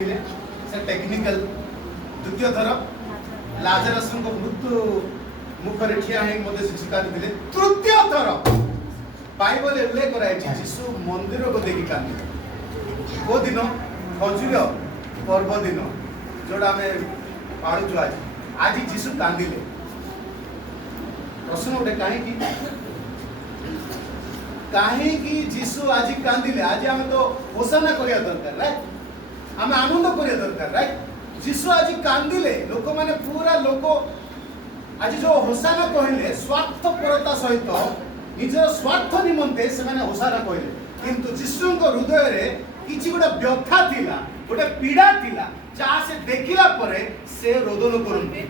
से टेक्निकल द्वितीय थर लाजरस मृत्यु मुखरे ठिया है मते शिक्षा दिले तृतीय थर बाइबल उल्लेख कराई यीशु मंदिर को देखि कांदे को दिन खजुर पर्व दिन जोड़ा हमें पाळुछु आज यीशु कांदिले प्रश्न उठे कहीं कि यीशु आज कांदिले आज हमें तो होसाना करिया दरकार राइट आम आनंद करिया दरकार राइट यीशु आज कांदिले लोक माने पूरा लोक आज जो होसाना कहले स्वार्थपरता सहित निजर स्वार्थ निमंते से माने होसाना कहले किंतु यीशु को हृदय रे किछि गोटे व्यथा थिला गोटे पीड़ा थिला जहाँ से देखिला परे से रोदन करंती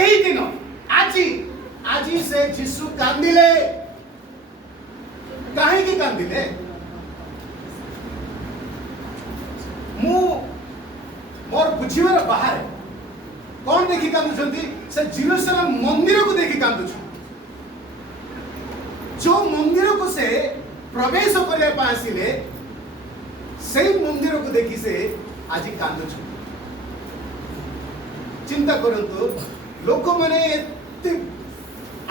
एही दिन आज से यीशु कांदिले कहीं की कांदिले मोर बुझीवर बाहर कौन देखी कांदुछंती से जेरूशलेम मंदिर को देखी कांदुछ जो मंदिर को से प्रवेश करने पासिले सही मंदिर को देखी से आज कांदुछ चिंता करंतु लोक माने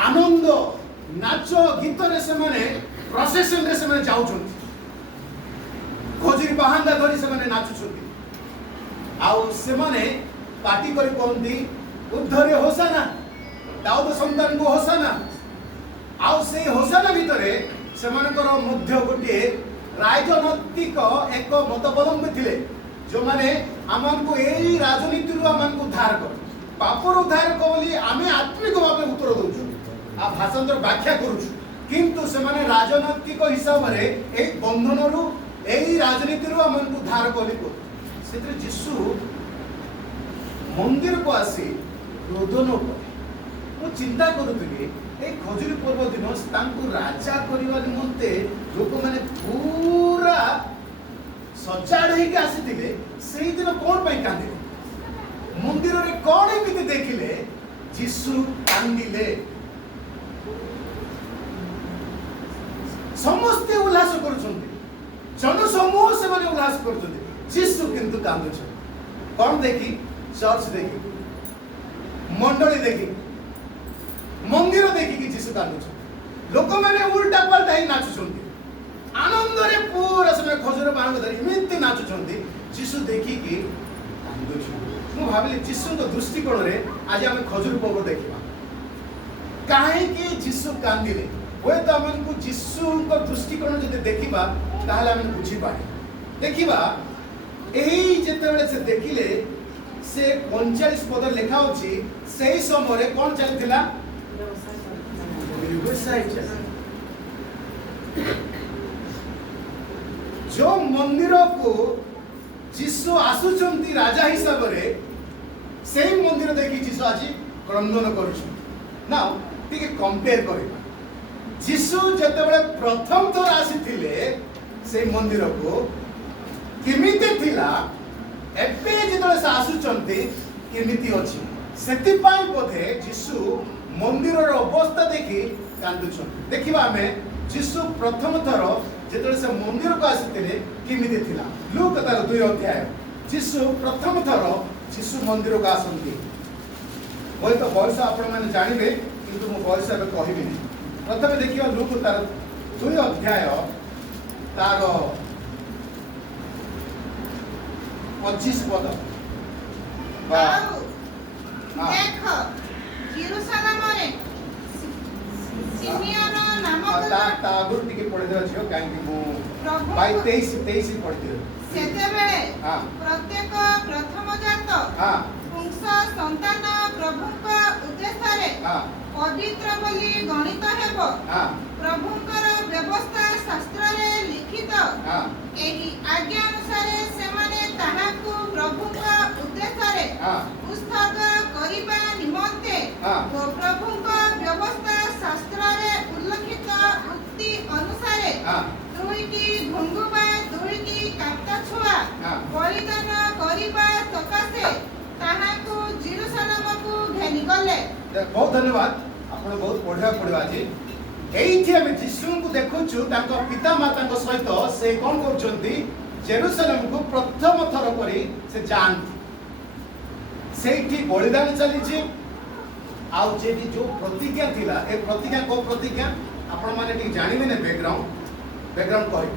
आनंद नाच गीत रे से माने प्रोसेशन रे से माने जाउछन खोजरी बाहांदा धरी से माने नाचुछन आउ से माने पार्टी करी कोंदी उद्धरे होसाना दाऊद संतान को होसाना आउ से होसाना भितरे से मानकर मध्य गोटे राजनैतिक एक मतबलम्बी थिले जो माने आमन को एई राजनीति रु आमन को उद्धार कर पापर उद्धार को बोली आमे आत्मिक भाव उत्तर दउछु आ भाषांतर व्याख्या करूछु किंतु से माने राजनैतिक हिसाब रे एक बंधन रु एई राजनीति रु आमन को उद्धार करी को सेत्र यीशु मंदिर को आसी रोदन करे मु चिंता करूथि ए खजुरी पर्व दिन तांको राजा करिवा निमंते लोक माने पूरा सजाड़ होके आसीथिले सेही दिन कोन पई कांदिले मंदिर रे कोन एमिति देखिले यीशु कांदिले समस्त उल्लास करूछन्ति जन समूह से माने उल्लास करूछन्ति यीशु किंतु कांदुछ कोन देखि चर्च देखि मंडली देखि मंदिर देखि कि यीशु कांदुछ लोक माने उल्टा पलटा ही नाचुछन्ति आनंद रे पूरा समय खजुर बाण धरि इमिति नाचुछन्ति यीशु देखि कि कांदुछ मु भाबिले यीशु को दृष्टिकोण रे आज हम खजुर पर्व देखिबा काहे कि यीशु कांदिले ओए तो हमन को यीशु को दृष्टिकोण जदि देखिबा ताहले हम बुझी पाए देखिबा एही जेतेबेले से देखिले से 45 पद लेखा होची सेही समय रे कोन चलथिला व्यवसाय जो मंदिर को यीशु आसुचंती राजा हिसाब रे सेही मंदिर देखि यीशु आज क्रंदन करूछु ना ठीक कंपेयर करिबा यीशु जेतेबेले प्रथम थर आसीथिले से मंदिर को केमिति थिला एबे जेतेबेले से आसुचंती केमिति अछि सेति पाई बोधे यीशु मंदिर रो अवस्था देखि कांदुछन देखिबा हमें यीशु प्रथम थर जेतेबेले से मंदिर को आसीथिले केमिति थिला लूक तार 2 अध्याय यीशु प्रथम थर यीशु मंदिर को आसंती होय तो बयस आपण माने जानिबे किंतु मो बयस एबे कहिबिनी प्रथम देखियो लूक तार 2 अध्याय तार 25 पद देखो यरूशलेम रे सिमियोन नामक ता आगुर टिके पढे दे छियो काहे कि मु भाई 23 पढे दे सेतेबेले प्रत्येक प्रथम जात पुंस संतान प्रभुक उद्देश्य रे पवित्र बोली गणित हेबो प्रभुकर व्यवस्था शास्त्र रे लिखित एही आज्ञा अनुसार से माने ताहाकु प्रभुक उद्देश्य रे पुस्तक करिबा निमंते प्रभुक व्यवस्था शास्त्र रे उल्लेखित उक्ति अनुसार दुई की घुंगुबा दुई की काटा छुआ बलिदान करिबा सकासे ताहाकु जेरूशलेम को घेनी गले बहुत धन्यवाद आपण बहुत पढ़ा पड़वा जी एथि हम यीशु को देखुछु तांको पिता माता को सहित से कोन करछंती जेरुसलेम को प्रथम थर करी से जान सेठी बलिदान चली आउ जेठी जो प्रतिज्ञा थिला ए प्रतिज्ञा को प्रतिज्ञा आपण माने ठीक जानिबे ने बैकग्राउंड कहि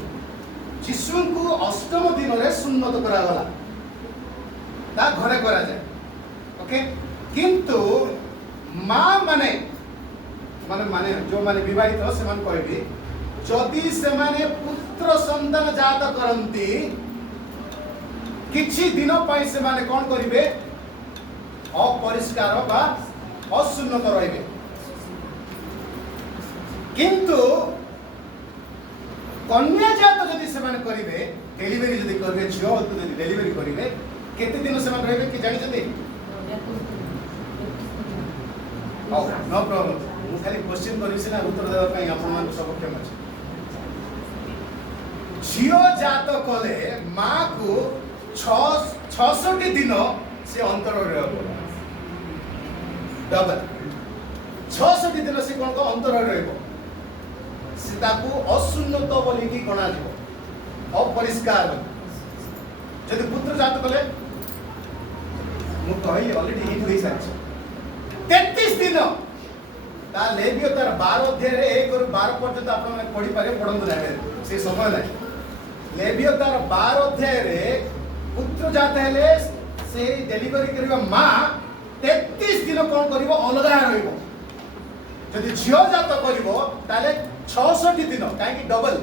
यीशु को अष्टम दिन रे सुन्नत करा गला ता घरे करा जाए ओके किंतु मां माने माने माने जो माने विवाहित से मान कहबी जदि से माने पुत्र संतान जात करंती किछि दिन पई से माने कोन करिवे अपरिष्कार बा असुन्नत रहिबे किंतु कन्या जात जदि से माने करिवे डेलीवरी जदि करिवे झियो जदि डेलीवरी करिवे केते दिन से माने रहिबे कि जानि छथि नो प्रॉब्लम मु खाली क्वेश्चन करि से ना उत्तर देबा पई आपण मान सब क्षम अछि झियो जात कले मां को 66 दिन से अंतर रहबो डबल 66 दिन से कोन को अंतर रहबो से ताकू असुन्नत बोली की गणा जीवो अपरिष्कार जदि पुत्र जात कले मु कहि ऑलरेडी हिट होई साच 33 दिन ता लेबियो तार 12 अध्याय रे 1 और 12 पर्यंत आपण माने पढी पारे पढंतु ना से समय नै लेबियो तार 12 अध्याय रे पुत्र जात हेले से डेलीवरी करबा मां 33 दिन कोन करबो अलगा रहइबो जदि झियो जात करबो ताले 66 दिन काहे कि डबल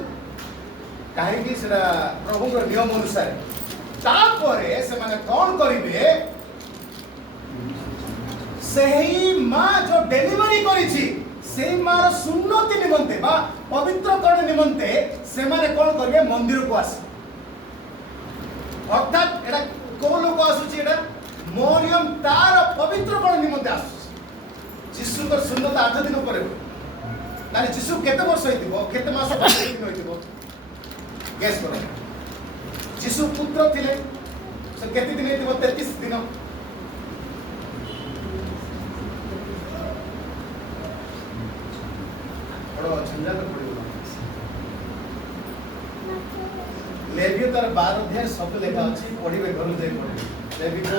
काहे कि सेरा प्रभु को नियम अनुसार तापरे से माने कोन करिवे सेही मां जो डेलीवरी करिछि सेही मार सुन्नति निमंते बा पवित्रकरण निमंते से माने कोन करबे मंदिर को आसी अर्थात एडा को लोक आसुछि एडा मरियम तार पवित्रकरण निमंते आसुछि यीशु कर सुन्नत 8 दिन परे ताले यीशु केते वर्ष होइतिबो केते मास दिन होइतिबो गेस करो यीशु पुत्र थिले से केते दिन होइतिबो 33 दिन बड़ो झंझट पड़िबो लेवियो तार 12 अध्याय सब लेखा अछि पढिबे घर जाय पढिबे लेवी को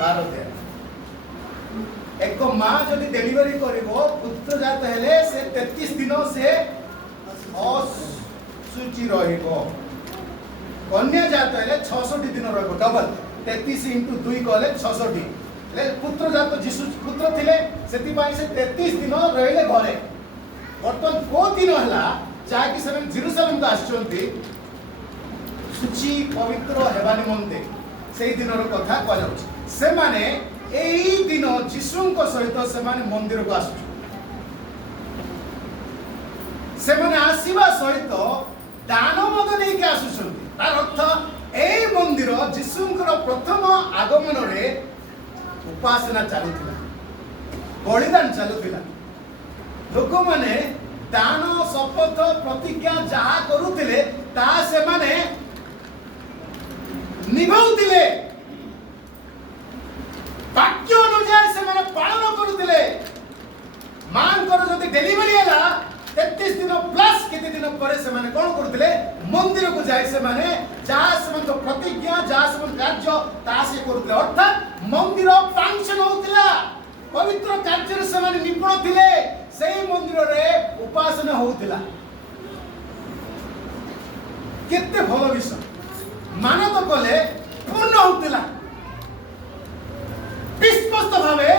12 अध्याय एक मां जदि डेलीवरी करिवो पुत्र जात हेले से 33 दिन से असुचि रहिबो कन्या जात हेले 66 दिन रहिबो डबल 33 * 2 कहले 66 ले पुत्र जात यीशु पुत्र थिले सेति पाई से 33 दिन रहिले घरे वर्तमान को दिन हला जाकि से जेरुसलेम को आछंती सुचि पवित्र हेबा निमंते सेही दिनर कथा कह जाउछि से माने एही दिन यीशुଙ୍କ सहित से माने मंदिर को आसु से माने आसीबा सहित दान मद नै के आसुछंती तार अर्थ एही मंदिर यीशुଙ୍କର प्रथम आगमन रे उपासना चालुथिला बलिदान चालुथिला लोक माने दान शपथ प्रतिज्ञा जहा करूथिले ता से माने निभाउथिले वाक्य अनुसार से माने पालन करूथिले मानकर जदि डेलीवरी हला 33 दिन प्लस केते दिन परे से माने कोन करूथिले मंदिर को जाय से माने जहा से माने प्रतिज्ञा जहा से माने कार्य ता से करूथिले अर्थात मंदिर फंक्शन होथिला पवित्र कार्य से माने निपुण थिले सेही मंदिर रे उपासना होथिला केते भलो विषय मानव कले पूर्ण होथिला विस्पष्ट भावे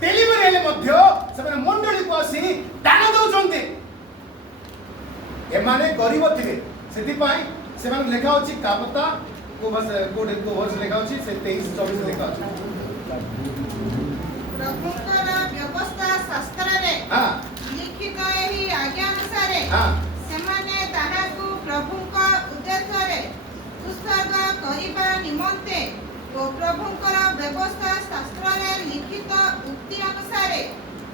डेलीवरी हेले मध्य से माने मंडली को आसी दान दउचंती ए माने गरीब थिले सेति पाई से माने लेखा होची कापता को बस कोड को वर्ष लेखा होची से 23 24 लेखा होची प्रभुଙ୍କର ବ୍ୟବସ୍ଥା ଶାସ୍ତ୍ରରେ ଲିଖିତ ଏହି ଆଜ୍ଞା ଅନୁସାରେ ସେମାନେ ତାହାକୁ ପ୍ରଭୁଙ୍କ ଉଦ୍ଦେଶ୍ୟରେ ଉତ୍ସର୍ଗ କରିବା ନିମନ୍ତେ ଓ ପ୍ରଭୁଙ୍କର ବ୍ୟବସ୍ଥା ଶାସ୍ତ୍ରରେ ଲିଖିତ ଉକ୍ତି ଅନୁସାରେ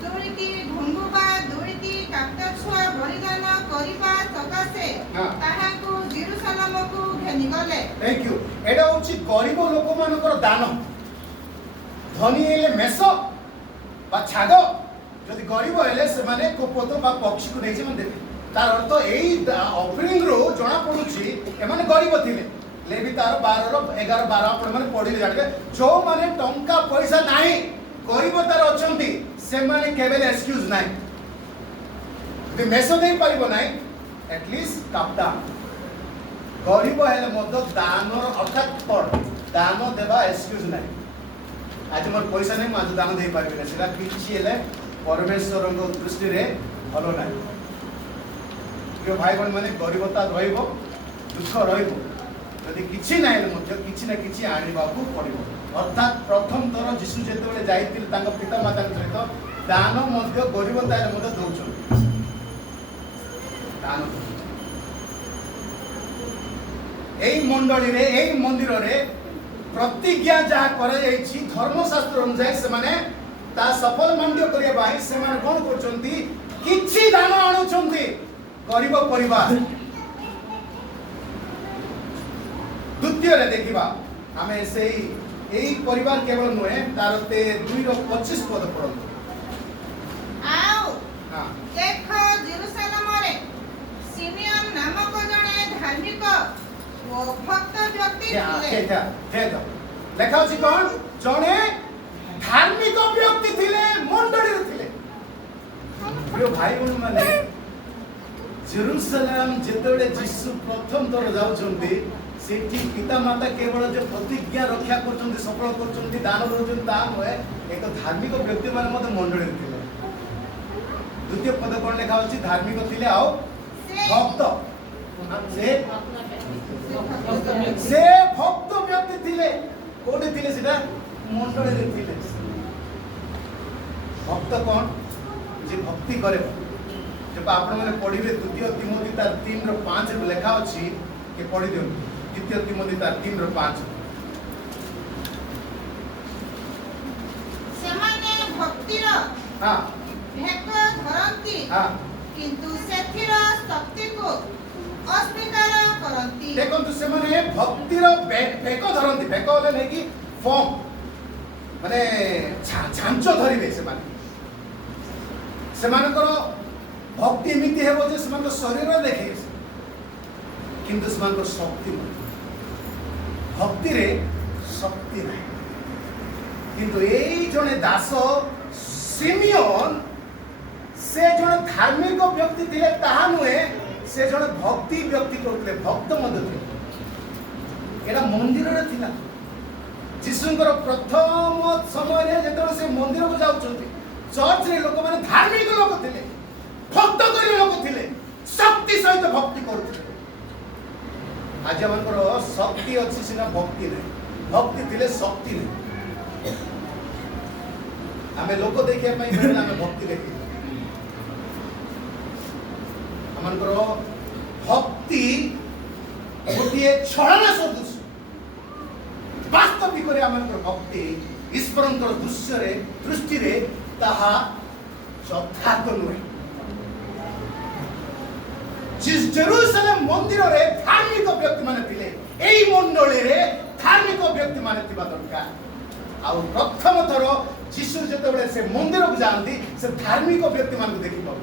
ଦୁଇଟି ଘୁଙ୍ଗୁ ବା ଦୁଇଟି କାକଛୁଆ ବଳିଦାନ କରିବା ସକାଶେ ତାହାକୁ ଯେରୁସାଲେମକୁ ଘେନିଗଲେ। थैंक यू एडा होची गरीब लोक मानकर दान धनी हेले मेष बा छाग जदि गरीब हेले से माने कोपत बा पक्षी को नै जे मन देते तार अर्थ एई ऑफरिंग रो जणा पडुची ए माने गरीब थिले लेवी तार 12 11 12 आपण माने पढिले जानिबे जो माने टंका पैसा नाही गरीब तार अछंती से माने केवल एक्सक्यूज नाही ते मेसो देई परिबो नाही एटलीस्ट कापटा गरीब हेले मध्य दान अर्थात पड दान देबा एक्सक्यूज नाही आज मोर पैसा नहीं आज दान दे पारिबे ना सेला किछि हेले परमेश्वर को दृष्टि रे भलो नाही जो भाई बहन माने गरीबता रहइबो दुख रहइबो यदि किछि नाही हेले मध्य किछि ना किछि आनी बाबू पड़िबो अर्थात प्रथम थर यीशु जेतेबेले जाइतिल तांको पिता माता सहित दान मध्य गरीबता रे मध्य दउछन दान एई मंडली रे एई मंदिर रे प्रतिज्ञा जहाँ करा जाइछि धर्मशास्त्र अनुसार से माने ता सफल मान्य करिया बाई से माने कोन करचंती किछि दान आणुचंती गरीब परिवार द्वितीय रे देखिबा हमें सेई एई परिवार केवल नुहे तार ते 2:25 पद पढंतु आओ हां देखो जेरूशलेम रे सिमियन नामक जने धार्मिक ओ भक्त व्यक्ति ଥିଲେ লেখা আছে কোন জনে ধার্মিক ব্যক্তি ଥିଲେ মণ্ডলীর ଥିଲେ প্রিয় ভাই বোন মানে জেরুসালেম যেতବେଳେ যিশু প্রথম থর যাউଛନ୍ତି সেটি পিতা মাতা কেবল যে প্রতিজ্ঞা রক্ষা করଛନ୍ତି সফল করଛନ୍ତି দান দଉଛନ୍ତି তা নয় এক ধার্মিক ব্যক্তি মানে মধ্যে মণ্ডলীর ଥିଲେ দ্বিতীয় পদ কোন লেখা আছে ধার্মিক ଥିଲେ ଆଉ ভক্ত से भक्त व्यक्ति थिले कोडी थिले सेटा मंडली रे थिले भक्त कोन जे भक्ति करे जब आपण माने पढिबे द्वितीय तिमोथी तार 3:5 रे लिखा अछि के पढि दियो द्वितीय तिमोथी तार 3:5 सेमाने भक्तिर हां भेक धरंती हां किंतु सेथिर शक्ति को अस्वीकार करंती देखंतु से माने भक्तिर भेक धरंती भेक होले नै कि फॉर्म माने झांचो धरिबे से मानकर भक्ति एमिति हेबो जे से शरीर देखे किंतु से शक्ति भक्ति रे शक्ति नै किंतु एई जने दास सिमियन से जने धार्मिक व्यक्ति थिले ताहा नुहे से जने भक्ति व्यक्ति करथले भक्त मध्य थे एटा मंदिर रे थिला जीशुंकर प्रथम समय रे जेतबे से मंदिर को जाउचंती चर्च रे लोक माने धार्मिक लोक थिले भक्त करी लोक थिले शक्ति सहित भक्ति करथले आज हमनकर शक्ति अछि सिना भक्ति नै भक्ति थिले शक्ति नै हमें लोक देखिया पई बेले हमें भक्ति देखि हमनकर भक्ति गोटे छलना सदृश वास्तविक रे हमनकर भक्ति ईश्वरंकर दृष्टि रे ताहा यथार्थ नुहे जिस जेरूशलेम मंदिर रे धार्मिक व्यक्ति माने थिले एई मंडली रे धार्मिक व्यक्ति माने थिबा दरकार आ प्रथम थर यीशु जेतेबेले से मंदिर को जानती से धार्मिक व्यक्ति मान देखि पाउ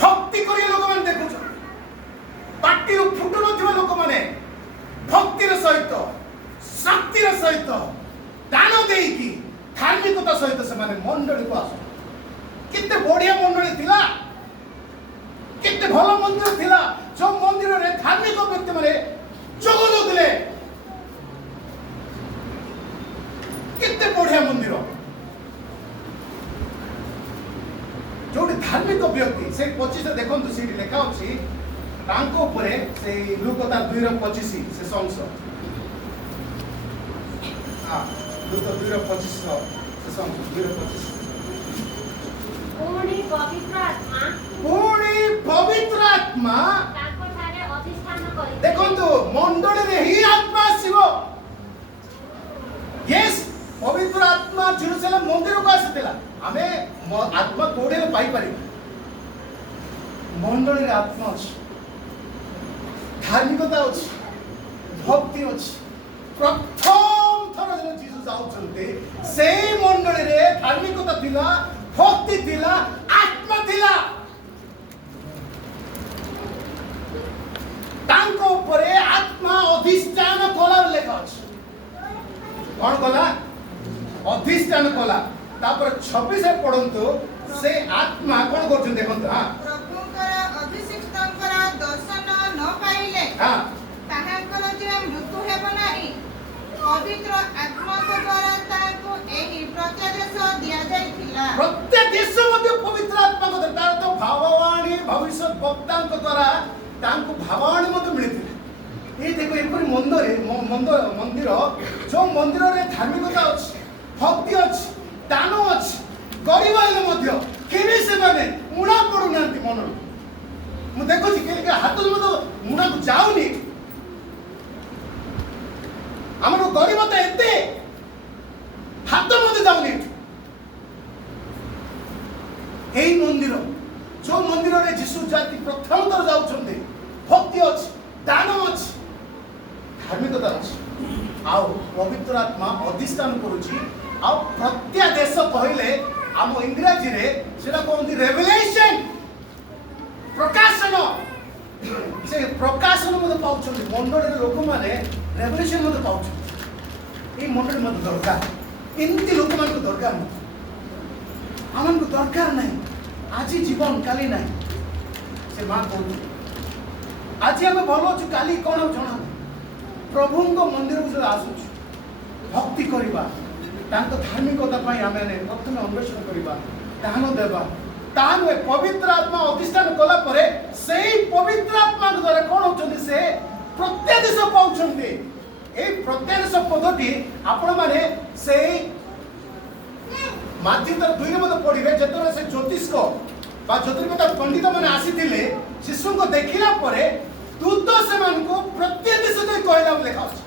भक्ति करिया लोक माने देखुछ पाटी फुटु नथिबा लोक माने भक्तिर सहित शक्तिर सहित दान देकी धार्मिकता सहित से माने मंडली को आस किते बढ़िया मंडली थिला किते भलो मंदिर थिला जो मंदिर रे धार्मिक व्यक्ति माने जोग दउले किते बढ़िया मंदिर जोटी धार्मिक व्यक्ति से 25 देखंतु से लिखा अछि तांको ऊपर से लूक तार 2:25 से संस हां लूक 2:25 से संस 2:25 पूर्ण पवित्र आत्मा ताको ठारे अधिष्ठान करी देखंतु मंडली रे ही आत्मा आसीबो यस पवित्र आत्मा जेरूशलेम मंदिर को आसीतिला हमें आत्मा कोडे पाई पारि मंडली रे आत्मा अछि धार्मिकता अछि भक्ति अछि प्रथम थर जने जीसस जाउछन्ते से मंडली रे धार्मिकता थिला भक्ति थिला आत्मा थिला तांको ऊपर कौन कला अधिष्ठान कला तापर 26 पढ़ंतु से आत्मा कौन करछन देखंतु हां ପ୍ରଭୁଙ୍କର ଅଭିଷିକ୍ତଙ୍କର ଦର୍ଶନ ନ ପାଇଲେ हां ତାହାଙ୍କର ଯେ ମୃତ୍ୟୁ ହେବ ନାହିଁ ପବିତ୍ର ଆତ୍ମାଙ୍କ ଦ୍ୱାରା ତାଙ୍କୁ ଏହି ପ୍ରତ୍ୟାଦେଶ ଦିଆଯାଇଥିଲା। प्रत्यदेश मध्य पवित्र आत्मा को तार तो भाववाणी भविष्य वक्ता द्वारा तांको भाववाणी मध्य मिलथिले ए देखो एपरि मंदिर जो मंदिर रे धार्मिकता अछि भक्ति अछि दान अछि गरीब हेले मध्य केबे से माने मुणा पडु नांती मन मु देखो छी के हाथ मत मुणा को जाउनी हमर गरीबता एते हाथ मत जाउनी এই মন্দির जो मंदिर रे যিশু জাতি प्रथम थर जाउछन्ते भक्ति अछि दान अछि धार्मिकता अछि आउ पवित्र आत्मा अधिष्ठान करूछि आउ प्रत्यादेश कहले हम इंग्रजी रे सेटा कोनती रेवलेशन प्रकाशन से प्रकाशन मते पाउछन्ते मंडल रे लोक माने रेवलेशन मते पाउछन्ते ए मंडल मते दरकार एंती लोक मान को दरकार नहीं आमन को दरकार नहीं आज जीवन काली नहीं से मां कहू आज हम भलो छु काली कोन जणा प्रभु को मंदिर को आसु भक्ति करबा तांको धार्मिकता पई आमे प्रथम अन्वेषण करबा दान देबा तान पवित्र आत्मा अधिष्ठान कला परे सेही पवित्र आत्मा द्वारा कोन होचंदी से प्रत्यादेश पाउछंदी ए प्रत्यादेश पद्धति आपण माने सेही माध्यम तर दुई मत पढ़िबे जेतरे से ज्योतिष को बा ज्योतिर्विद पंडित माने आसीथिले शिशु को देखिला परे दूत से मान को प्रत्यदेश दे कहला लेखा अछि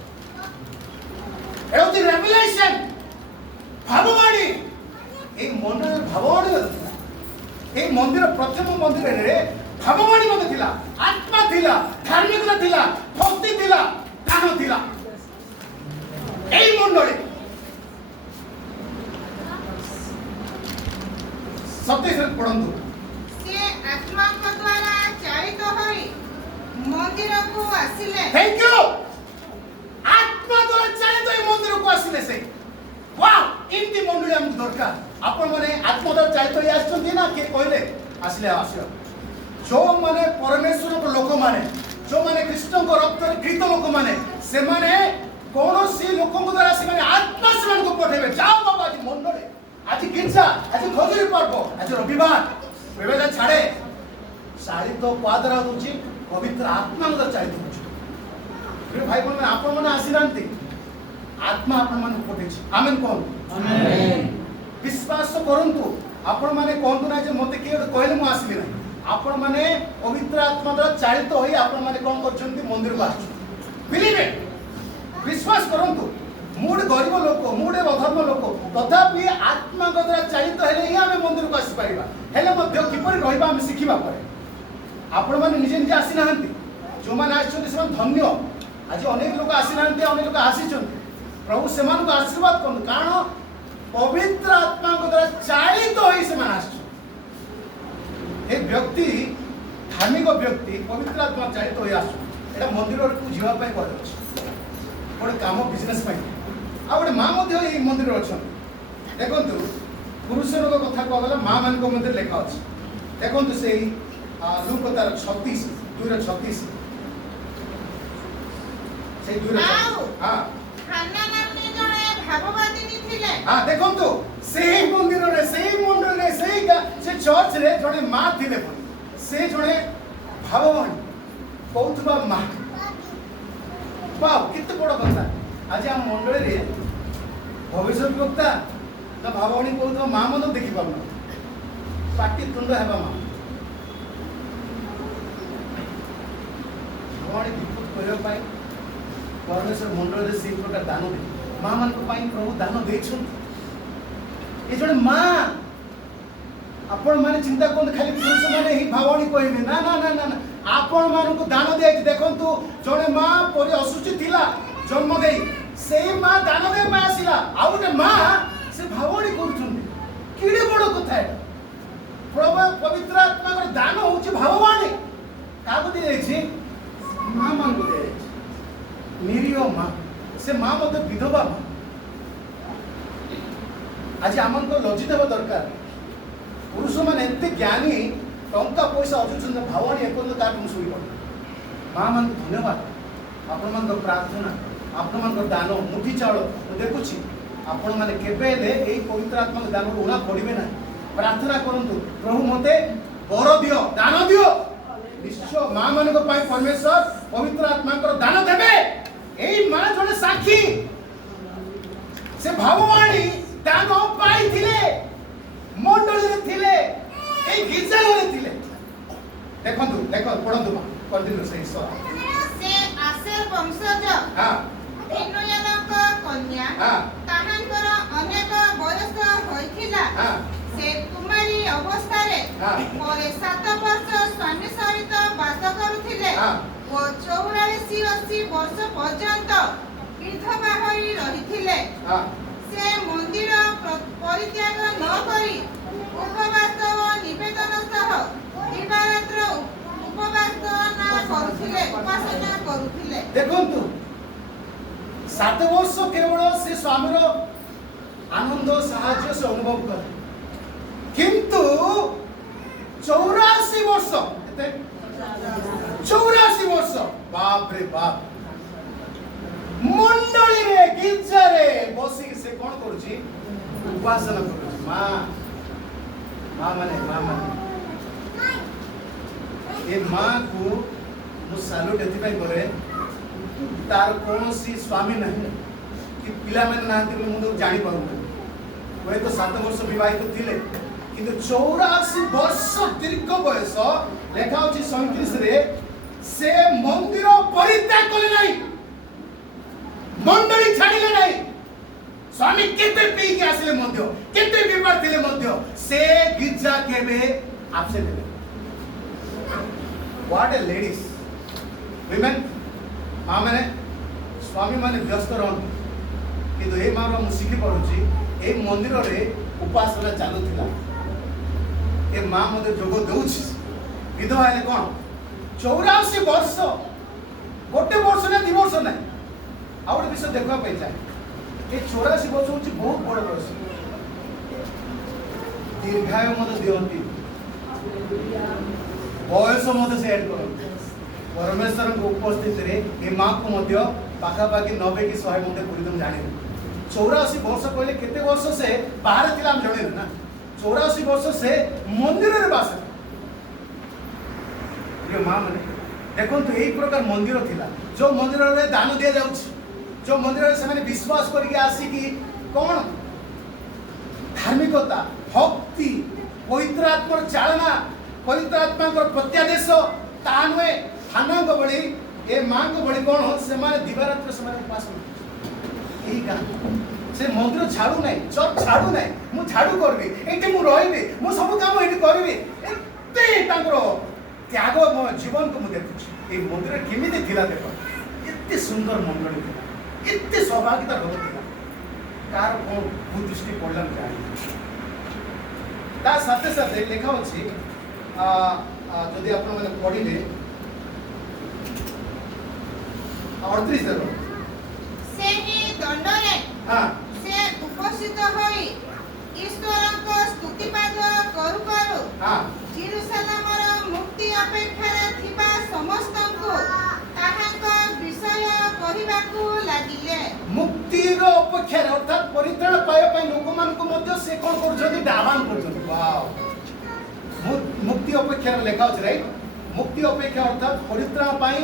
एउति रेवलेशन भाववाणी ए मंदिर भाववाणी ए मंदिर प्रथम मंदिर रे भाववाणी मते थिला आत्मा थिला धार्मिकता थिला भक्ति थिला दान थिला ए मंडली सत्य से पढ़ंतु से आत्माଙ୍କ द्वारा चालित होई मंदिर को आसिले। थैंक यू आत्मा द्वारा चालित होई मंदिर को आसिले से वाओ इनती मंडली हम दरकार आपण माने आत्मा द्वारा चालित होई आछथि ना के कहले आसिले आसियो जो माने परमेश्वर को लोक माने जो माने कृष्ण को रक्त कृत लोक माने से माने कोनोसी लोक द्वारा से माने आत्मा से मान को पठेबे जाओ बाबा जी मंडली आज गिरजा आज खजुरी पर्व आज रविवार बेबेला छाड़े साड़ी तो पादरा होची पवित्र आत्मा मदर चाहि होची प्रिय भाई बहन आपण मन आसीरांती आत्मा आपण मन पठेछि आमेन कोन आमेन विश्वास करंतु आपण माने कोंतु ना जे मते के कहले मु आसीबि नै आपण माने पवित्र आत्मा द्वारा चालित होई आपण माने कोन करछन्ती मंदिर को आछी बिलीव इट विश्वास करंतु मूड गरीब लोक मूड अधर्म लोक तथापि आत्मा द्वारा चालित हेले ही आमे मंदिर को आसी पाइबा हेले मध्य किपरि रहइबा हम सिखिबा परे आपण माने निजे निजे आसी नाहंती जो माने आछन्ती समान धन्य आज अनेक लोक आसी नाहंती अनेक लोक आसीछन्ती प्रभु समान को आशीर्वाद कोन कारण पवित्र आत्मा द्वारा चालित होई समान आछो ए व्यक्ति धार्मिक व्यक्ति पवित्र आत्मा चालित होई आछो एटा मंदिर को जीवा पय करछ गोटे काम बिजनेस पय आ गोटे माँ मध्य मंदिर अच्छा देखु पुरुष कथा कहला माँ मान मंदिर लेखा अच्छे देखु से लूक तार 36 2:36 से 2 हां हान्ना नामनी जणे भाववादिनी थिले हां देखु से मंदिर रे से चर्च रे जणे माँ थिले से जणे भाववाणी कहउथबा माँ वाह कितने बड़ कथा आज आम मंडली रे भविष्य वक्ता ना भाववाणी कहउथबा माँ मन देखि पाउना पाटी तुंड हेबा माँ भाववाणी विपुत करबा पाई परमेश्वर मंडल रे से प्रकार दान दे माँ मान को पाई प्रभु दान देछन ए जणे माँ आपण माने चिंता कोन खाली पुरुष माने ही भाववाणी कहबे ना ना ना ना आपण मान को दान दे देखंतु जणे माँ परि असुचि थिला जन्म देई से माँ दान दे माँ आसिला आ गोटे माँ से भाववाणी करूछन किडे बड़ कथा है प्रभु पवित्र आत्मा कर दान होची भाववाणी काको दे छी माँ मान को दे निरीह माँ से माँ मत विधवा माँ आज आमको लज्जित हेबा दरकार पुरुष मैंने एते ज्ञानी टंका पैसा अजुचंद भावानी एपर्यंत तार तुम शुणी पड़ माँ मान धन्यवाद आपण मान प्रार्थना आपण मान दान मुठी चाउल देखुची आपण माने केबे हेले एई पवित्र आत्मा दान उणा पड़िबे ना प्रार्थना करंतु प्रभु मते बर दियो दान दियो निश्चय माँ मान परमेश्वर पवित्र आत्मा दान देबे एई माँ जने साक्षी से भाववाणी दान पाई थिले मंडली रे थिले ए गिरजा रे थिले देखंतु देखो पढंतु मा कंटिन्यू से आसेर वंशज हां बिनुयानक कन्या हां ताहांकर अनेक बयस होइथिला हां से कुमारी अवस्था रे हां मोरे 7 वर्ष स्वामी सहित बास करुथिले हां ओ 84-80 वर्ष पर्यंत विधवा होई रहिथिले हां से मंदिर परित्याग न करी उपवास व निवेदन सह दिवारात्र उपासना करुथिले देखंतु 7 वर्ष केवल से स्वामीर आनंद साहाय्य से अनुभव कर किंतु 84 वर्ष केते 84 वर्ष बाप रे बाप मंडली रे गिरजा रे बसी से कोन करूची उपासना करूची मां माने ए मां को मु सैल्यूट एथि पई करे तार कोनोसी स्वामी नहीं कि पिला मैंने नांती बोले मु जानि पाउ वे तो 7 वर्ष विवाहित थिले किंतु 84 वर्ष दीर्घ बयस लेखा होची 37 रे से मंदिर परित्याग कले नहीं मंडली छाड़िले नहीं स्वामी केते पी के आसिले मध्य केते विवाह थिले मध्य से गिरजा केबे आपसे देबे व्हाट ए लेडीज विमेन मां माने स्वामी माने व्यस्त रहन किंतु ए मां मु सिखि पड़ुची ए मंदिर रे उपासना चालू थिला ए मां मते जोग देउछि विधवा हेले कोन 84 वर्ष गोटे वर्ष ना 2 वर्ष ना आउट विषय देखवा पे जाए ए 84 वर्ष होची बहुत बड़ वर्ष दीर्घायु मते दियंती बयस मते से ऐड करंती परमेश्वर को उपस्थित रे ए मां को मध्य पाखा पाखी 90 की 100 मते पूरी तुम जाने 84 वर्ष कहले केते वर्ष से बाहर थिला हम जणे ना 84 वर्ष से मंदिर रे बास ये मां माने देखो तो एक प्रकार मंदिर थिला जो मंदिर रे दान दिया जाउछ जो मंदिर रे से विश्वास करके आसी कि कोन धार्मिकता भक्ति पवित्र आत्मार चालना पवित्र आत्मा प्रत्यादेश तानुए थाना को बड़ी ए मां को बड़ी कोन से माने दिवारात्र से माने पास एही का से मंदिर छाड़ू नहीं चर्च छाड़ू नहीं मु छाड़ू करबी एते मु रहबी मु सब काम एटी करबी एते तांकर त्याग मो जीवन को मु देखुछी ए मंदिर केमिति थिला देखो एते सुंदर मंडली थिला एते सौभाग्यता रहो थिला कार कोन दृष्टि पड़लन जाय ता साथे साथे लेखा अछि यदि आपण माने पढिले 38 जरो सेही दंडरे हां से उपस्थित होई ईश्वरक स्तुतिपाद करू करू हां जेरूशलेमर मुक्ति अपेक्षा थिबा समस्तଙ୍କୁ ताहांक विषय कहिबाकू लागिले मुक्ति रो अपेक्षा अर्थात परित्राण पाए पय लोक मान को मध्य से कोन करजोदी दावान करजोदी वाओ मुक्ति अपेक्षा लेखा अछि राइट मुक्ति अपेक्षा अर्थात परित्राण पाई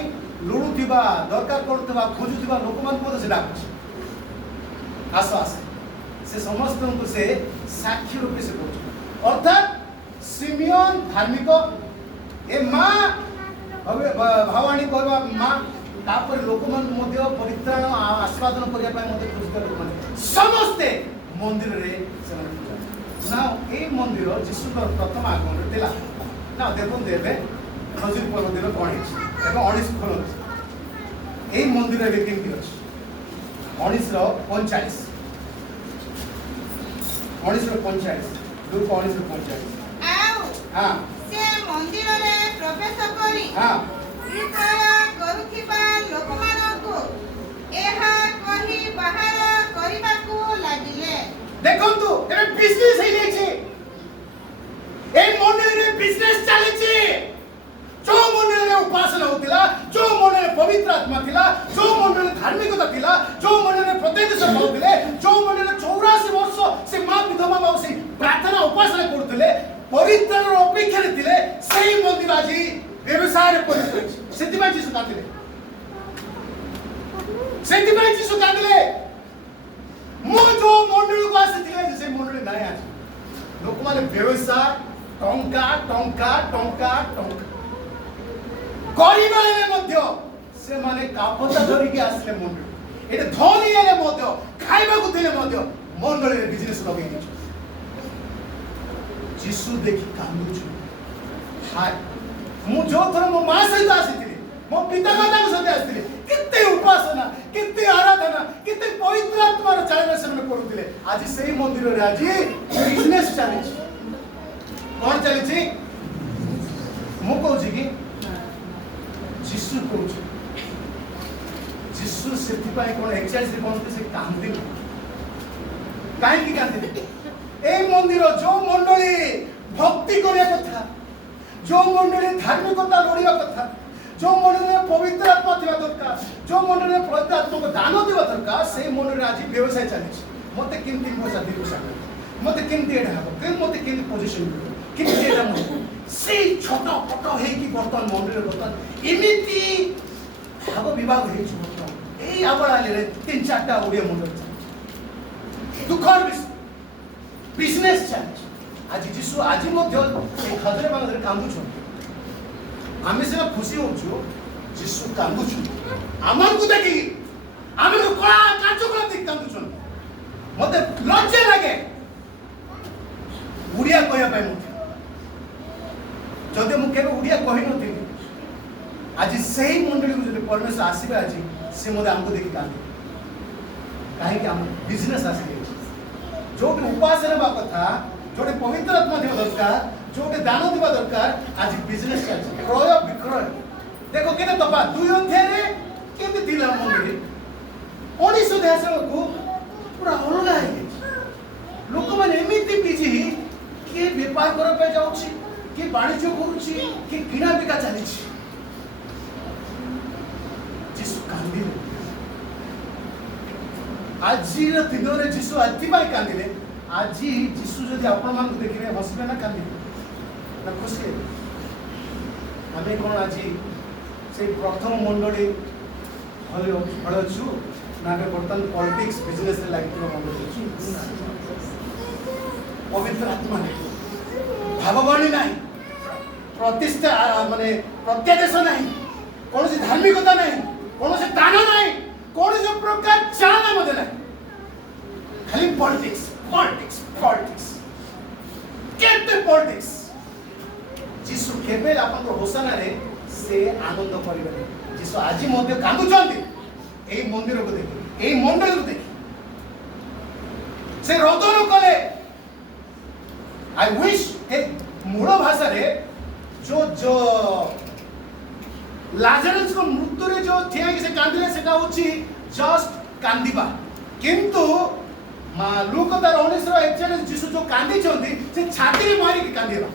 लुडुथिबा दरकार करथबा खोजुथिबा लोक मान को से डाकुछ आस से समस्त को से साक्षी रूप से कहछ अर्थात सिमियन धार्मिक ए मां भवानी कहबा मां तापर लोक मान मध्य परित्राण आस्वादन करिया पाए मध्य खोजता लोक मान समस्ते मंदिर रे से ना ए मंदिर जिसुकर प्रथम आगमन थिला ना देखो देबे खजूर पर्व दिन कोन है देखो 19 खोल ए मंदिर रे केमति अछि 19 रो 45 19 रो 45 दू 19 रो 45 आउ हां से मंदिर रे प्रवेश करी हां कृपया करूथिबा लोकमानकु एहा कहि बाहर करिबाकू लागिले देखंतु एबे বিজনেস হয়ে যাইছে এই মন্দিরে বিজনেস চালিছে जो মন্দিরে উপাসনা হতিলা जो মন্দিরে পবিত্র আত্মা থিলা जो মন্দিরে ধার্মিকতা থিলা जो মন্দিরে প্রত্যেক হউতিলে जो মন্দিরে 84 বর্ষ সে মা বিধবা বাবু সেই প্রার্থনা উপাসনা করুতিলে পবিত্রর অপেক্ষারে থিলে সেই মন্দির আজি ব্যবসায়ে পরিণত হইছে সেতিবাই যিশু কাঁদিলে সেতিবাই যিশু কাঁদিলে ମୁଁ ଯୋଉ ମଣ୍ଡଳୀକୁ ଆସିଥିଲେ ସେ ମଣ୍ଡଳୀ ନାହିଁ ଆଜି ଲୋକମାନେ ବ୍ୟବସାୟ ଟଙ୍କା ଟଙ୍କା ଟଙ୍କା ଟଙ୍କା କରିବା ହେଲେ ମଧ୍ୟ ସେମାନେ କାପତା ଧରିକି ଆସିଲେ ମଣ୍ଡଳୀ ଏଠି ଧନୀ ହେଲେ ମଧ୍ୟ ଖାଇବାକୁ ଥିଲେ ମଧ୍ୟ ମଣ୍ଡଳୀରେ ବିଜନେସ ଲଗେଇ ଦେଇଛନ୍ତି ଯୀଶୁ ଦେଖି କାନ୍ଦୁଛୁ ହାୟ ମୁଁ ଯୋଉଥର ମୋ ମା ସହିତ ଆସିଥିଲି ମୋ ପିତା ମାତାଙ୍କ ସହିତ ଆସିଥିଲି କେତେ ଉପାସନା କେତେ ଆରାଧନା କେତେ ପବିତ୍ର ଆତ୍ମାର ଚାଳନା ସେମାନେ କରୁଥିଲେ ଆଜି ସେଇ ମନ୍ଦିରରେ ଆଜି ବିଜନେସ ଚାଲିଛି କଣ ଚାଲିଛି ମୁଁ କହୁଛି କି ଯୀଶୁ କହୁଛି ଯୀଶୁ ସେଥିପାଇଁ କଣ 41 ରେ କହନ୍ତି ସେ କାନ୍ଦିଲେ କାହିଁକି କାନ୍ଦିଲେ এই মন্দির ଯୋଉ ମଣ୍ଡଳୀ ଭକ୍ତି କରିବା କଥା ଯୋଉ ମଣ୍ଡଳୀ ଧାର୍ମିକତା ଲୋଡ଼ିବା କଥା ଯୋଉ ମଣ୍ଡଳୀରେ ପବିତ୍ର ଆତ୍ମା ଥିବା ଦରକାର ଯୋଉ ମଣ୍ଡଳୀରେ ପବିତ୍ର ଆତ୍ମାକୁ ଦାନ ଦେବା ଦରକାର ସେଇ ମଣ୍ଡଳୀରେ ଆଜି ବ୍ୟବସାୟ ଚାଲିଛି ମତେ କେମିତି ପଇସା ଦି ପଇସା ମତେ କେମିତି ଏଇଟା ହବ ମତେ କେମିତି ପୋଜିସନ ମିଳିବ କେମିତି ଏଇଟା ମିଳିବ ସେଇ ଛୋଟ ଫଟ ହେଇକି ବର୍ତ୍ତମାନ ମଣ୍ଡଳୀରେ ବର୍ତ୍ତମାନ ଏମିତି ଭାବ ବିଭାଗ ହେଇଛି ବର୍ତ୍ତମାନ ଏଇ ଆବଳାଲିରେ 3-4ଟା ଓଡ଼ିଆ ମଣ୍ଡଳୀ ଚାଲିଛି ଦୁଃଖର ବିଷୟ বিজনেস চালিছে আজি যিশু আজি মধ্যে এই খজরে বাংলাদেশে কান্দুଛନ୍ତି আমি সেটা খুশি হচ্ছু যিশু কান্দুছু আমাকে দেখি আমি কড়া কার্যক্রম দেখি কান্দুছন মতে লজ্জা লাগে উড়িয়া কহিবা পাই মতে যদি মু কেবে উড়িয়া কহি নথিলি আজি সেই মন্ডলীକୁ যদি পরমেশ্বর আসিবে আজি সে মতে আমাকে দেখি কান্দে কাহিଁକି ଆମ ବିଜନେସ୍ ଆସିଯାଇଛି जोटे उपासना हेबा कथा जोटे पवित्र आत्मा देवा दरकार जोटे दान देवा दरकार आज बिजनेस चलছে क्रय विक्रय देखो केते तफा दुई अध्याय रे केते दिला मंदिर 19 अध्याय को पूरा अलग है लोक माने एमिति बिजी के व्यापार कर पे जाउछि के वाणिज्य करूछि के किना बिका चलिछि जिसु कांदिले आजिर दिनरे जीशु अतिबाई कांदिले आजी जीशु जदि आपण मान देखिबे हसबे ना कांदिबे ना खुशी हेबे आमे कोन आजी से प्रथम मंडली हळछु ना के बर्तन पॉलिटिक्स बिजनेस रे लागि मंडली पवित्र आत्मा नहीं भाववाणी नहीं प्रतिष्ठा माने प्रत्यादेश नहीं कौन सी धार्मिकता नहीं कौन सी दान नहीं कौन से प्रकार चाहना मत नहीं खाली पॉलिटिक्स पॉलिटिक्स पॉलिटिक्स केते पॉलिटिक्स जीसु केबेल आपन होसाना रे से आनंद करिबे जीसु आजि मध्य कांदु चंदी एई मंदिर को देखि एई मंडल को देखि से रोदन कले आई विश ए मूल भाषा रे जो लाजरस को मृत्यु रे जो थिया कि से कांदिले सेटा होची जस्ट कांदिबा किंतु लूक तार 1941 जीसु जो कांदी चंदी से छाती रे मारी के कांदिबा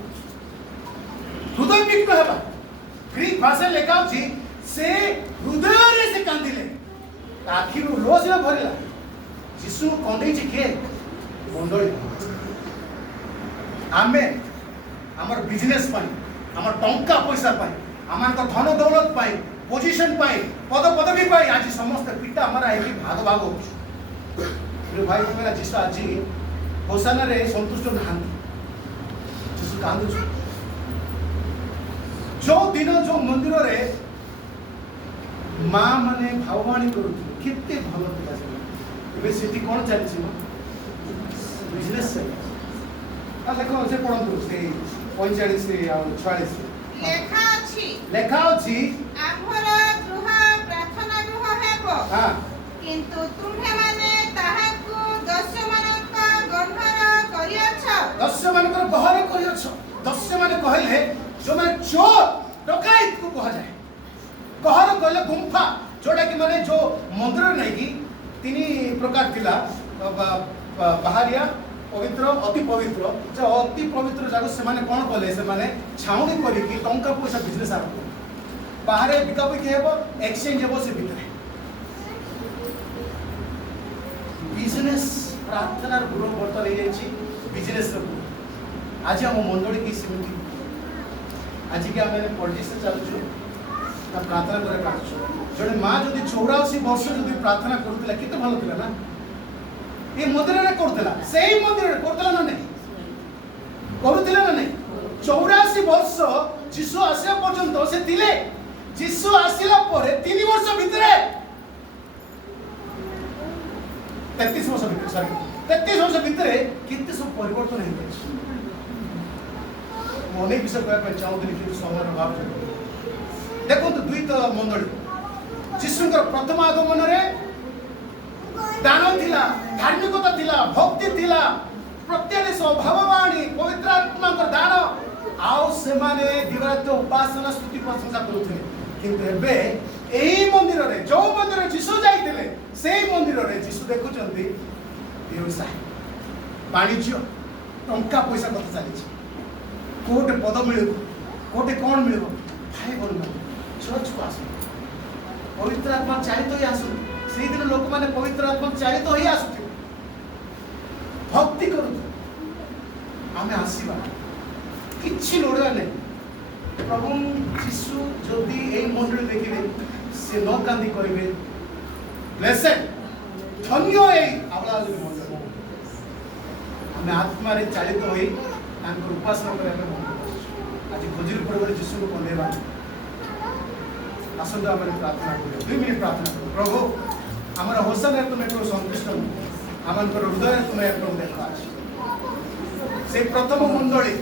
हृदय विकृत हेबा ग्रीक भाषा लेखा होची से हृदय रे से कांदिले आखिरु लोस रे भरिला जीसु कंदै छि के मंडली आमे हमर बिजनेस पाई हमर टंका पैसा पाई आमान को धन दौलत पाई पोजीशन पाई पद पदवी पाई आज समस्त पिता हमारा है कि भाग भाग हो रे भाई मेरा जीसु आज होसाना रे संतुष्ट नहांती जीसु कांदु जो दिन जो मंदिर रे मां माने भाववाणी करूथि केते भलो पिला से एबे सेठी कोन चली छी बिजनेस से आ देखो से पढंतु से 45 से आ 46 लेखा अछि आम्हर गृह प्रार्थना गृह हेबो हां किंतु तुम्हे माने ताहाकु दस्य मानक गहर करियछ दस्य मानक गहर करियछ दस्य माने कहले जो माने चोर डकैत को कहा जाए गहर कहले गुंफा जोडा कि माने जो मंदिर नै कि तीन प्रकार थिला बाहरिया पवित्र अति पवित्र जे अति पवित्र जाको से माने कोन कले से माने छाउनी करी कि टंका पैसा बिजनेस आरंभ कले बाहर बिकाबिकी हेबो एक्सचेंज हेबो से भितरे बिजनेस प्रार्थनार गुरु बर्तन हे जायछि बिजनेस रो आज हम मंडली की सिमिति आज के हम पॉलिटिक्स से चलछु ना प्रार्थना करे काछु जड़े माँ जदि 84 वर्ष जदि प्रार्थना करथिला केते भलो थिला ना ये मंदिर रे करथिला सेही मंदिर रे करथिला ना नहीं करूथिला ना नहीं 84 वर्ष जीसु आसिया पर्यंत से थिले जीसु आसिला परे 3 वर्ष भितरे 33 वर्ष भितरे सॉरी 33 वर्ष भितरे केते सब परिवर्तन हे गछि मने विषय कहबा चाहूଥିଲି कि समय अभाव देखो तो द्वित मंडली जीशुଙ୍କର प्रथम आगमन रे दान थिला धार्मिकता थिला भक्ति थिला प्रत्यक्ष स्वभाववाणी पवित्र आत्मा का दान आओ से माने दिवारात उपासना स्तुति प्रशंसा करूथिले किंतु एबे एही मंदिर रे जो मंदिर जीशु जाइतिले सेही मंदिर रे जीशु देखुचंती व्यवसाय वाणिज्य टंका पैसा कथा चली कोटे पद मिलबो कोटे कोन मिलबो भाई बोल चर्च को आसु पवित्र आत्मा चालित ही आसु से दिन लोक माने पवित्र आत्मा चालित ही आसु भक्ति करू आमे आसीबा किछि लोडा नै प्रभु यीशु जदि एई मंडली देखिबे से न कांदी कहिबे ब्लेसेड धन्य एई आवला मंडली आमे आत्मा रे चालित होई तांकर उपासना करे आज भोजन पर्व यीशु को बंदेबा आसंत आमे प्रार्थना करियो 2 मिनिट प्रार्थना करियो प्रभु हमर होसन तुमे को संतुष्ट हो हमर हृदय तुमे प्रभु देखा से प्रथम मंडली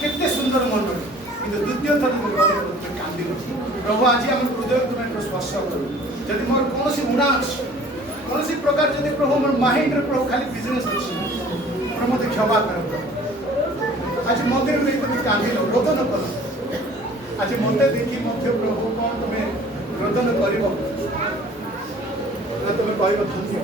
केते सुंदर मंडली किंतु द्वितीय थर तुमे कांदी प्रभु आज हमर हृदय तुमे को स्पर्श करू जदि मोर कोनोसी गुणा अछि कोनोसी प्रकार जदि प्रभु मोर माइंड रे प्रभु खाली बिजनेस अछि प्रभु मते क्षमा करो आज मंदिर में तुम कांदी रोदन कर आज मत देखी मध्य प्रभु कौन तुम्हें रोदन कर तुम्हें कह धन्य